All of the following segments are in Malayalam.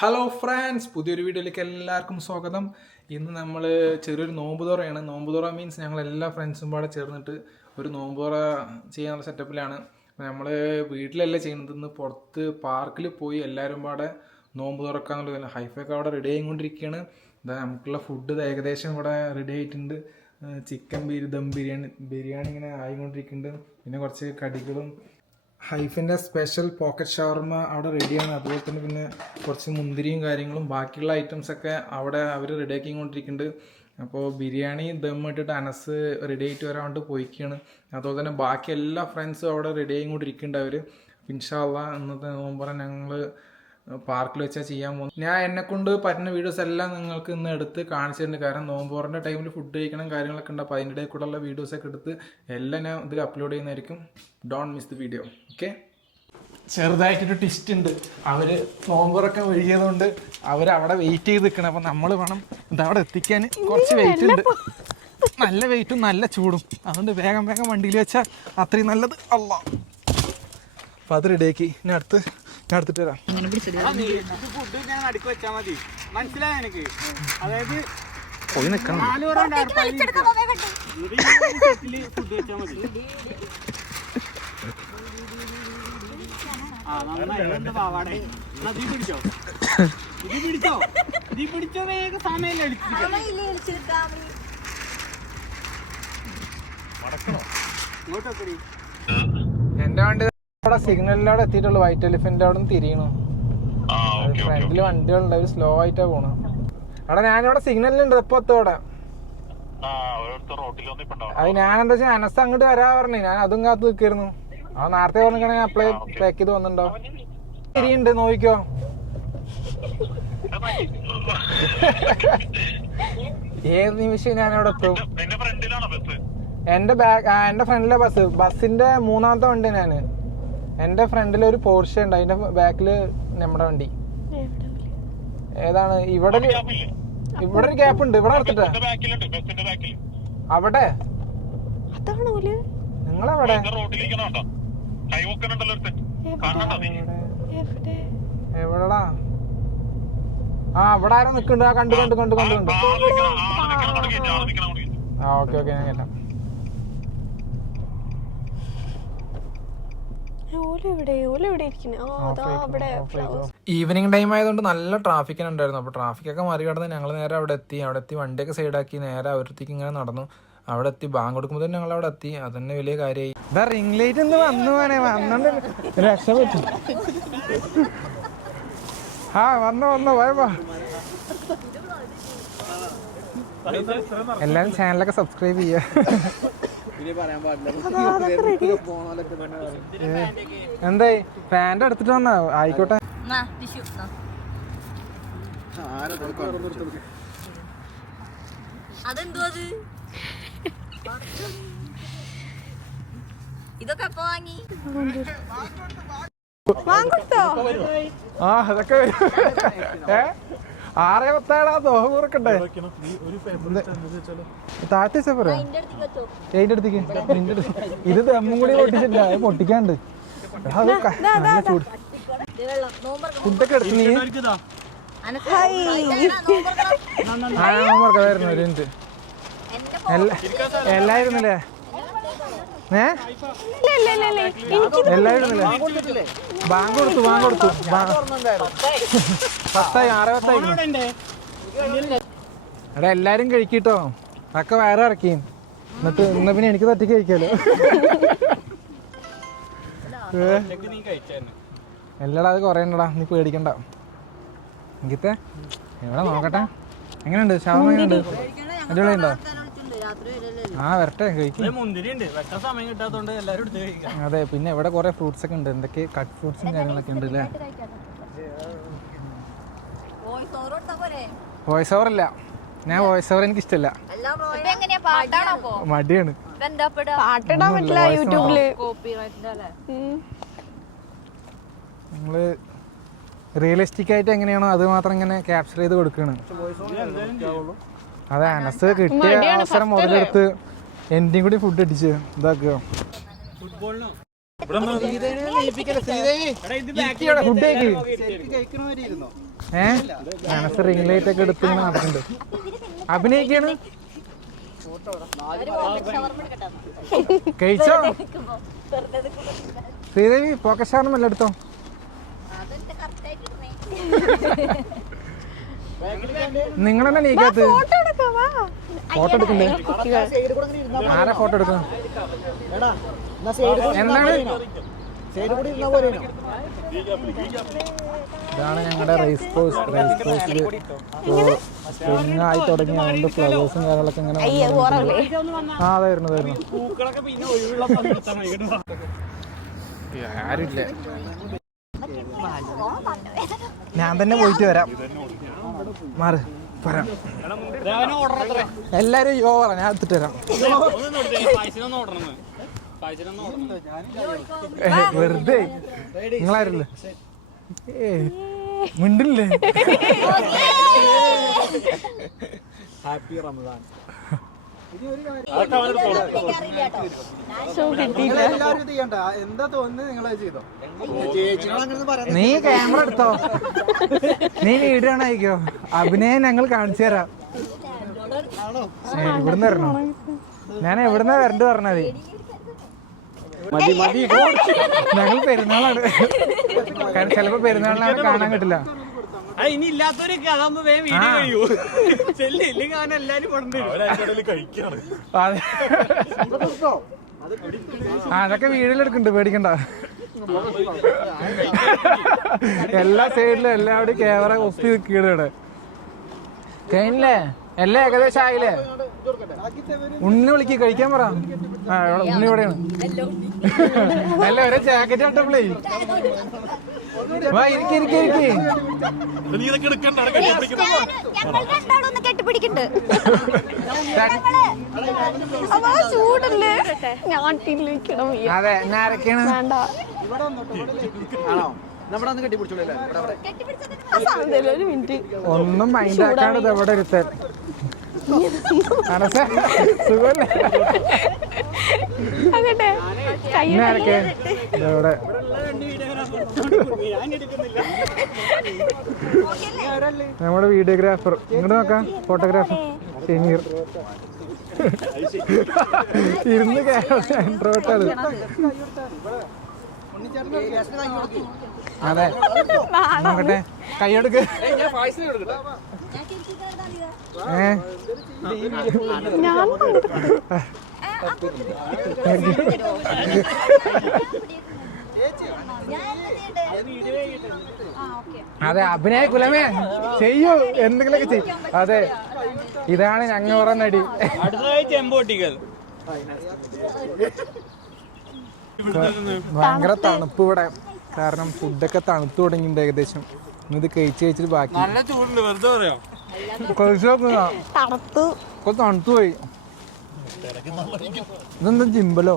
ഹലോ ഫ്രണ്ട്സ്, പുതിയൊരു വീഡിയോയിലേക്ക് എല്ലാവർക്കും സ്വാഗതം. ഇന്ന് നമ്മൾ ചെറിയൊരു നോമ്പ് തുറയാണ്. നോമ്പ് തുറ മീൻസ് ഞങ്ങൾ എല്ലാ ഫ്രണ്ട്സും പാടെ ചേർന്നിട്ട് ഒരു നോമ്പ് തുറ ചെയ്യാനുള്ള സെറ്റപ്പിലാണ്. നമ്മൾ വീട്ടിലല്ല ചെയ്യുന്നത്, ഇന്ന് പുറത്ത് പാർക്കിൽ പോയി എല്ലാവരും പാടെ നോമ്പ് തുറക്കാന്നുള്ളതല്ല. ഹൈഫൊക്കെ അവിടെ റെഡി ആയിക്കൊണ്ടിരിക്കുകയാണ്. നമുക്കുള്ള ഫുഡ് ഏകദേശം ഇവിടെ റെഡി ആയിട്ടുണ്ട്. ചിക്കൻ ദം ബിരിയാണി ഇങ്ങനെ ആയിക്കൊണ്ടിരിക്കുന്നുണ്ട്. പിന്നെ കുറച്ച് കടികളും ഹൈഫിൻ്റെ സ്പെഷ്യൽ പോക്കറ്റ് ഷവർമ അവിടെ റെഡിയാണ്. അതുപോലെ തന്നെ പിന്നെ കുറച്ച് മുന്തിരിയും കാര്യങ്ങളും ബാക്കിയുള്ള ഐറ്റംസൊക്കെ അവിടെ അവർ റെഡിയാക്കിക്കൊണ്ടിരിക്കുന്നുണ്ട്. അപ്പോൾ ബിരിയാണി ദം ഇട്ടിട്ട് അനസ് റെഡി ആയിട്ട് വരാണ്ട് പോയിക്കുകയാണ്. അതുപോലെ തന്നെ ബാക്കി എല്ലാ ഫ്രണ്ട്സും അവിടെ റെഡി ആയിക്കൊണ്ടിരിക്കുന്നുണ്ട്. അവർ ഇൻഷാ അല്ലാഹ് ഇന്നത്തെ നോമ്പറ ഞങ്ങൾ പാർക്കിൽ വെച്ചാൽ ചെയ്യാൻ പോകുന്നത്. ഞാൻ എന്നെക്കൊണ്ട് പറ്റുന്ന വീഡിയോസ് എല്ലാം നിങ്ങൾക്ക് ഇന്ന് എടുത്ത് കാണിച്ചിട്ടുണ്ട്. കാരണം നോമ്പോറിൻ്റെ ടൈമിൽ ഫുഡ് കഴിക്കണം കാര്യങ്ങളൊക്കെ ഉണ്ട്. അപ്പോൾ അതിൻ്റെ ഇടയിൽ കൂടെയുള്ള വീഡിയോസൊക്കെ എടുത്ത് എല്ലാം ഞാൻ ഇതിൽ അപ്ലോഡ് ചെയ്യുന്നതായിരിക്കും. Don't miss the video. Okay, ചെറുതായിട്ടൊരു ട്വിസ്റ്റ് ഉണ്ട്. അവർ നോമ്പറൊക്കെ ഒഴുകിയതുകൊണ്ട് അവരവിടെ വെയിറ്റ് ചെയ്ത് നിൽക്കണം. അപ്പോൾ നമ്മൾ വേണം ഇതവിടെ എത്തിക്കാൻ. കുറച്ച് വെയിറ്റ് ഉണ്ട്, നല്ല വെയിറ്റും നല്ല ചൂടും. അതുകൊണ്ട് വേഗം വണ്ടിയിൽ വെച്ചാൽ അത്രയും നല്ലത്. അല്ലാ, അപ്പോൾ അത് റെഡിയാക്കി ഞാൻ എടുത്തിട്ട് വരാം. ഫുഡ് ഞാൻ അടുക്ക് വെച്ചാൽ മതി, മനസ്സിലായോ എനിക്ക്? അതായത് പോയി നിൽക്കണം. ഫുഡ് വെച്ചാൽ മതി. പാവാടേ പിടിച്ചോ, ഇത് പിടിച്ചോ വേഗം സമയം എന്റെ വണ്ടി അവിടെ സിഗ്നലിലവിടെ എത്തിയിട്ടുള്ളു. വൈറ്റ് എലിഫന്റ് അവിടെ നിന്ന് തിരിയണു. ഫ്രണ്ടില് വണ്ടികളുണ്ട്, അവര് സ്ലോ ആയിട്ടാ പോണു. അവിടെ ഞാനിവിടെ സിഗ്നലിലുണ്ട്. ഇപ്പൊ എത്തോടെ അത് ഞാനെന്താ വെച്ചാൽ അനസ് അങ്ങോട്ട് വരാ പറഞ്ഞു. ഞാൻ അതും കാത്ത് നിൽക്കായിരുന്നു. അത് നേരത്തെ പറഞ്ഞിട്ടാണെങ്കിൽ അപ്ലൈ പാക്ക് ചെയ്ത് വന്നിട്ടുണ്ടോ. തിരിയുണ്ട്, നോക്കിക്കോ. ഏത് നിമിഷം ഞാനവിടെ എത്തും. എന്റെ ഫ്രണ്ടിലെ ബസ്സിന്റെ മൂന്നാമത്തെ വണ്ടി ഞാന്. എന്റെ ഫ്രണ്ടിൽ ഒരു പോർഷെ ഉണ്ട്, അതിന്റെ ബാക്കില് നമ്മുടെ വണ്ടി. ഏതാണ്? ഇവിടെ ഒരു ഗ്യാപ്പ് ഉണ്ട്. ഇവിടെ എടുത്തിട്ട് അവിടെ നിങ്ങളെവിടെ? എവിടെടാ? ആ, ഇവിടെ ആരാ നിക്കണ്ട്? ആ, കണ്ടു. ആ, ഓക്കെ ഞാൻ കേട്ടാ. ഈവനിങ് ടൈം ആയതുകൊണ്ട് നല്ല ട്രാഫിക്കിന് ഉണ്ടായിരുന്നു. അപ്പോൾ ട്രാഫിക്കൊക്കെ മറികടന്ന് ഞങ്ങൾ നേരെ അവിടെ എത്തി വണ്ടിയൊക്കെ സൈഡാക്കി നേരെ അവരത്തേക്ക് ഇങ്ങനെ നടന്നു. അവിടെ എത്തി ബാങ്ക് കൊടുക്കുമ്പോൾ തന്നെ ഞങ്ങൾ അവിടെ എത്തി. അത് തന്നെ വലിയ കാര്യമായി. ഇതാ റിംഗ് ലൈറ്റ് ഒന്ന് വന്നോണ്ട് രക്ഷപ്പെട്ടു. ആ, വന്നോ പോയപ്പോ. എല്ലാരും ചാനലൊക്കെ സബ്സ്ക്രൈബ് ചെയ്യാ. എന്തായി പാന്റ് എടുത്തിട്ട് വന്നാ? ആയിക്കോട്ടെ. ആ, അതൊക്കെ 6:10 ദോഹ കൂറക്കണ്ടേ? താഴ്ത്തി വെച്ചാ പോരാ. എന്റെ അടുത്തേക്ക് ഇത് ദമ്മും കൂടി പൊട്ടിച്ചില്ല, പൊട്ടിക്കാണ്ട്. നല്ല ചൂട്. ഫുഡൊക്കെ എടുത്ത് നീ നോമ്പറക്കായിരുന്നു. ഒരു മിനിറ്റ് എല്ലായിരുന്നില്ലേ? എല്ലായിരുന്നില്ലേ? ബാങ്ക് കൊടുത്തു. 6:10. എടാ, എല്ലാരും കഴിക്കിട്ടോ. അതൊക്കെ വയറ് ഇറക്കി. എന്നിട്ട് ഇന്ന് പിന്നെ എനിക്ക് തട്ടിക്ക് കഴിക്കാലോ. എല്ലാടാ, അത് കുറേ ഉണ്ടടാ, നീ പേടിക്കണ്ട. എനിക്കത്തെ എവിടെ നോക്കട്ടെ. എങ്ങനെയുണ്ട് ഷവർമ? എങ്ങനെയുണ്ട്? അടിപൊളിയുണ്ടോ? ആ, വരട്ടെ, കഴിക്കും. അതെ, പിന്നെ ഇവിടെ കുറെ ഫ്രൂട്ട്സ് ഒക്കെ ഉണ്ട്. എന്തൊക്കെ കട്ട് ഫ്രൂട്ട്സും കാര്യങ്ങളൊക്കെ ഉണ്ട് അല്ലേ? വോയിസ് ഓവർ ഇല്ല. ഞാൻ വോയിസ് ഓവർ എനിക്ക് ഇഷ്ടമല്ല, മടിയാണ്. പാട്ടിടാൻ പറ്റില്ല യൂട്യൂബില്. നമ്മള് റിയലിസ്റ്റിക് ആയിട്ട് എങ്ങനെയാണോ അത് മാത്രം ഇങ്ങനെ ക്യാപ്ചർ ചെയ്ത് കൊടുക്കുകയാണ്. അതെ, അനസ് കിട്ടിയ അവസരം മുതലെടുത്ത് എന്റെയും കൂടി ഫുഡ് അടിച്ച് ഇതാക്കുക. ഫുഡ് മനസ്സ് റിംഗ് ലൈറ്റ് ഒക്കെ എടുത്ത് ഇങ്ങനെ നടക്കുന്നുണ്ട്. അഭിനയിക്കാണ്. കഴിച്ചോ ശ്രീദേവി? പോക്കറ്റ് ഷവർമ എടുത്തോ. നിങ്ങളെന്നെ നീക്കാത്ത ഫോട്ടോ എടുക്കണ്ടേ? ആരാ ഫോട്ടോ എടുക്കണം? എന്താണ്? ഇതാണ് ഞങ്ങളുടെ റേസ് കോഴ്സ്. റേസ് കോഴ്സിൽ സ്പ്രിങ്ങായി തുടങ്ങിയതുകൊണ്ട് ഫ്ലവേഴ്സും കാര്യങ്ങളൊക്കെ ഇങ്ങനെ അതായിരുന്നു. ആരുമില്ല, ഞാൻ തന്നെ പോയിട്ട് വരാം. മാറ് വരാം. എല്ലാരും യോ പറ, ഞാൻ എടുത്തിട്ട് വരാം. വെറുതെ നിങ്ങളാരല്ലേ മിണ്ടില്ലേ? ഹാപ്പി റമദാൻ. എന്താ തോന്നുന്നത് നിങ്ങൾ ചെയ്തോ? നീ ക്യാമറ എടുത്തോ, നീ വീഡിയോ ആണ് അയക്കോ. അഭിനയം ഞങ്ങൾ കാണിച്ചു തരാം. ഇവിടുന്ന് വരണോ? ഞാൻ എവിടുന്ന വരണ്ട് പറഞ്ഞത്? ഞങ്ങൾ പെരുന്നാളാണ്, ചിലപ്പോ പെരുന്നാളിനാണ് കാണാൻ കിട്ടില്ല. ഇനി ഇല്ലാത്തവരൊക്കെ അതാകുമ്പോ വീഡിയോ കഴിയൂ. ഇല്ലെങ്കിൽ അവൻ എല്ലാരും അതൊക്കെ വീഡിയോയിലെടുക്കുന്നുണ്ട്, പേടിക്കണ്ട. എല്ലാ സൈഡിലും എല്ലാവരുടെയും ക്യാമറ ഒപ്പി നിൽക്കുകയാണ്. കഴിഞ്ഞില്ലേ? എല്ലാം ഏകദേശം ആയില്ലേ? ഉണ്ണി വിളിക്ക്, കഴിക്കാൻ പറ. ഉണ്ണി ഇവിടെയാണ്. അല്ല, ഒരേ ജാക്കറ്റ് ഇട്ടപ്പോളേ അതെ ആരൊക്കെയാണ്? ഒന്നും മൈൻഡാക്കാണ്ട് എവിടെ ഇരുത്താൻ. സുഖല്ലേ? ആരൊക്കെ ഇവിടെ? നമ്മുടെ വീഡിയോഗ്രാഫർ ഇങ്ങോട്ട് നോക്കാം. ഫോട്ടോഗ്രാഫർ ഷെമീർ ഇരുന്ന് ഇൻട്രോട്ടാണ്. അതെ നോക്കട്ടെ, കൈയെടുക്ക്. അതെ അഭിനയ കുലമേ ചെയ്യൂ, എന്തെങ്കിലുമൊക്കെ ചെയ്യും. അതെ ഇതാണ് ഞങ്ങൾ പറഞ്ഞ നടി. ഭയങ്കര തണുപ്പ് ഇവിടെ, കാരണം ഫുഡൊക്കെ തണുത്തു തുടങ്ങിയിട്ടുണ്ട് ഏകദേശം. ഇത് കഴിച്ചിട്ട് ബാക്കി തണുത്തു പോയി. ഇതെന്താ ജിമ്പലോ?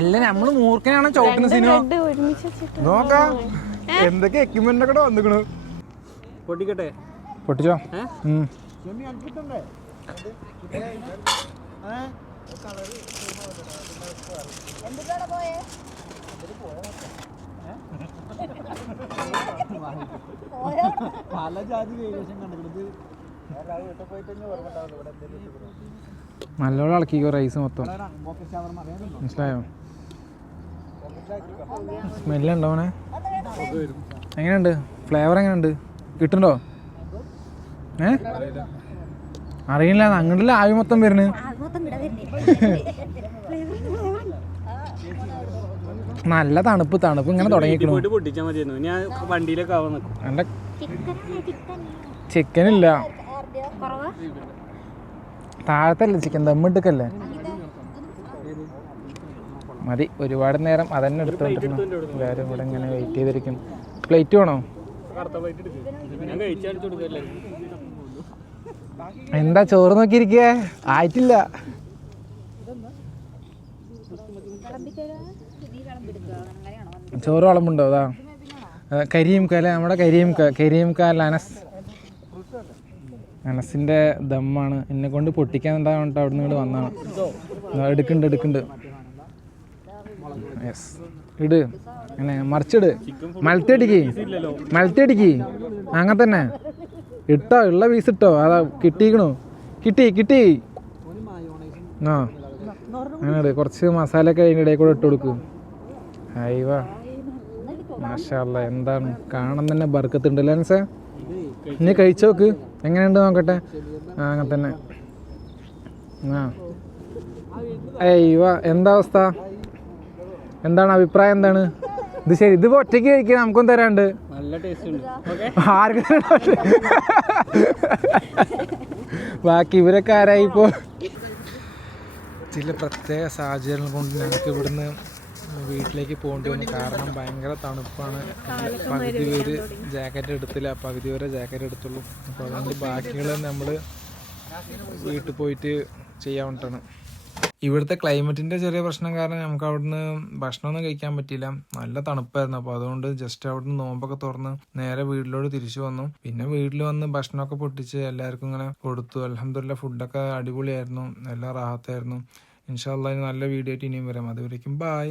എല്ലാം നമ്മള് മൂർഖനാണ് ചവിട്ടുന്ന സിനിമ. നോക്കാം എന്തൊക്കെ എക്യുപ്മെന്റ് ഒക്കെ വന്നിക്കണു. പൊട്ടിക്കട്ടെ? പൊട്ടിച്ചോ. പല ജാതി വേരിയേഷൻ കണ്ടിട്ട് നല്ലോണം ഇളക്കിക്കോ റൈസ് മൊത്തം. മനസ്സിലായോ? സ്മെല്ലുണ്ടോ മോനെ? എങ്ങനെയുണ്ട്? ഫ്ലേവർ എങ്ങനെയുണ്ട്? കിട്ടുന്നുണ്ടോ? അറിയില്ല, അങ്ങോട്ടല്ല ആവി മൊത്തം വരുന്നത്. നല്ല തണുപ്പ് തണുപ്പ് ഇങ്ങനെ തുടങ്ങിക്കണു. എന്റെ ചിക്കൻ ഇല്ല, താഴത്തല്ലേ ചിക്കൻ, ദമ്മിട്ടക്കല്ലേ. മതി, ഒരുപാട് നേരം അതന്നെ എടുത്തോണ്ടിരുന്നു. എല്ലാവരും ഇവിടെ ഇങ്ങനെ വെയിറ്റ് ചെയ്തിരിക്കും. പ്ലേറ്റ് വേണോ? എന്താ ചോറ് നോക്കിയിരിക്കേ? ആയിട്ടില്ല. ചോറ് വിളമ്പുണ്ടോ? അതാ കരിയും കാല, നമ്മുടെ കരിയും കാല അനസിന്റെ ദമ്മാണ്. എന്നെ കൊണ്ട് പൊട്ടിക്കാൻ എന്താ അവിടെ നിന്ന് വന്നാണ്. എടുക്കുന്നുണ്ട് യെസ് ഇട് അങ്ങനെ മറിച്ചിട് മലത്തിയടിക്ക് അങ്ങനെ തന്നെ ഇട്ടോ ഉള്ള പീസ് ഇട്ടോ അതാ കിട്ടിക്കണു കിട്ടി ആ അങ്ങനെ ഇട് കുറച്ച് മസാലയൊക്കെ അതിൻ്റെ ഇടയിൽ കൂടെ ഇട്ട് കൊടുക്കും അയ്യോ മാഷാ അല്ലാ എന്താണ് കാണാൻ തന്നെ ബർക്കത്തുണ്ടല്ലേ അൻസേ ഇനി കഴിച്ചു നോക്ക് എങ്ങനെയുണ്ട് നോക്കട്ടെ ആ അങ്ങനെ തന്നെ ആ അയ്യോ എന്താ അവസ്ഥ എന്താണ് അഭിപ്രായം എന്താണ് ഇത് ശരി ഇത് ഒറ്റയ്ക്ക് കഴിക്കാൻ നമുക്കൊന്നും തരാണ്ട് നല്ല ടേസ്റ്റ് ഉണ്ട് ആർക്കും ബാക്കി ഇവരൊക്കെ ആരായിപ്പോ ചില പ്രത്യേക സാഹചര്യങ്ങൾ കൊണ്ട് ഞങ്ങൾക്ക് ഇവിടുന്ന് വീട്ടിലേക്ക് പോകേണ്ടി വന്നു കാരണം ഭയങ്കര തണുപ്പാണ് പകുതി പേര് ജാക്കറ്റ് എടുത്തില്ല പകുതി വരെ ജാക്കറ്റ് എടുത്തുള്ളൂ അപ്പോൾ അതുകൊണ്ട് ബാക്കികൾ നമ്മൾ വീട്ടിൽ പോയിട്ട് ചെയ്യാൻ വേണ്ടിയിട്ടാണ് ഇവിടുത്തെ ക്ലൈമറ്റിൻ്റെ ചെറിയ പ്രശ്നം കാരണം നമുക്ക് അവിടുന്ന് ഭക്ഷണമൊന്നും കഴിക്കാൻ പറ്റിയില്ല നല്ല തണുപ്പായിരുന്നു അപ്പോൾ അതുകൊണ്ട് ജസ്റ്റ് അവിടുന്ന് നോമ്പൊക്കെ തുറന്ന് നേരെ വീട്ടിലോട്ട് തിരിച്ചു വന്നു പിന്നെ വീട്ടിൽ വന്ന് ഭക്ഷണമൊക്കെ പൊട്ടിച്ച് എല്ലാവർക്കും ഇങ്ങനെ കൊടുത്തു അൽഹംദുലില്ലാ ഫുഡൊക്കെ അടിപൊളിയായിരുന്നു എല്ലാം റാഹത്തായിരുന്നു ഇൻഷാ അല്ലാഹ് നല്ല വീഡിയോ ആയിട്ട് ഇനിയും വരാം അതുവരേക്കും ബൈ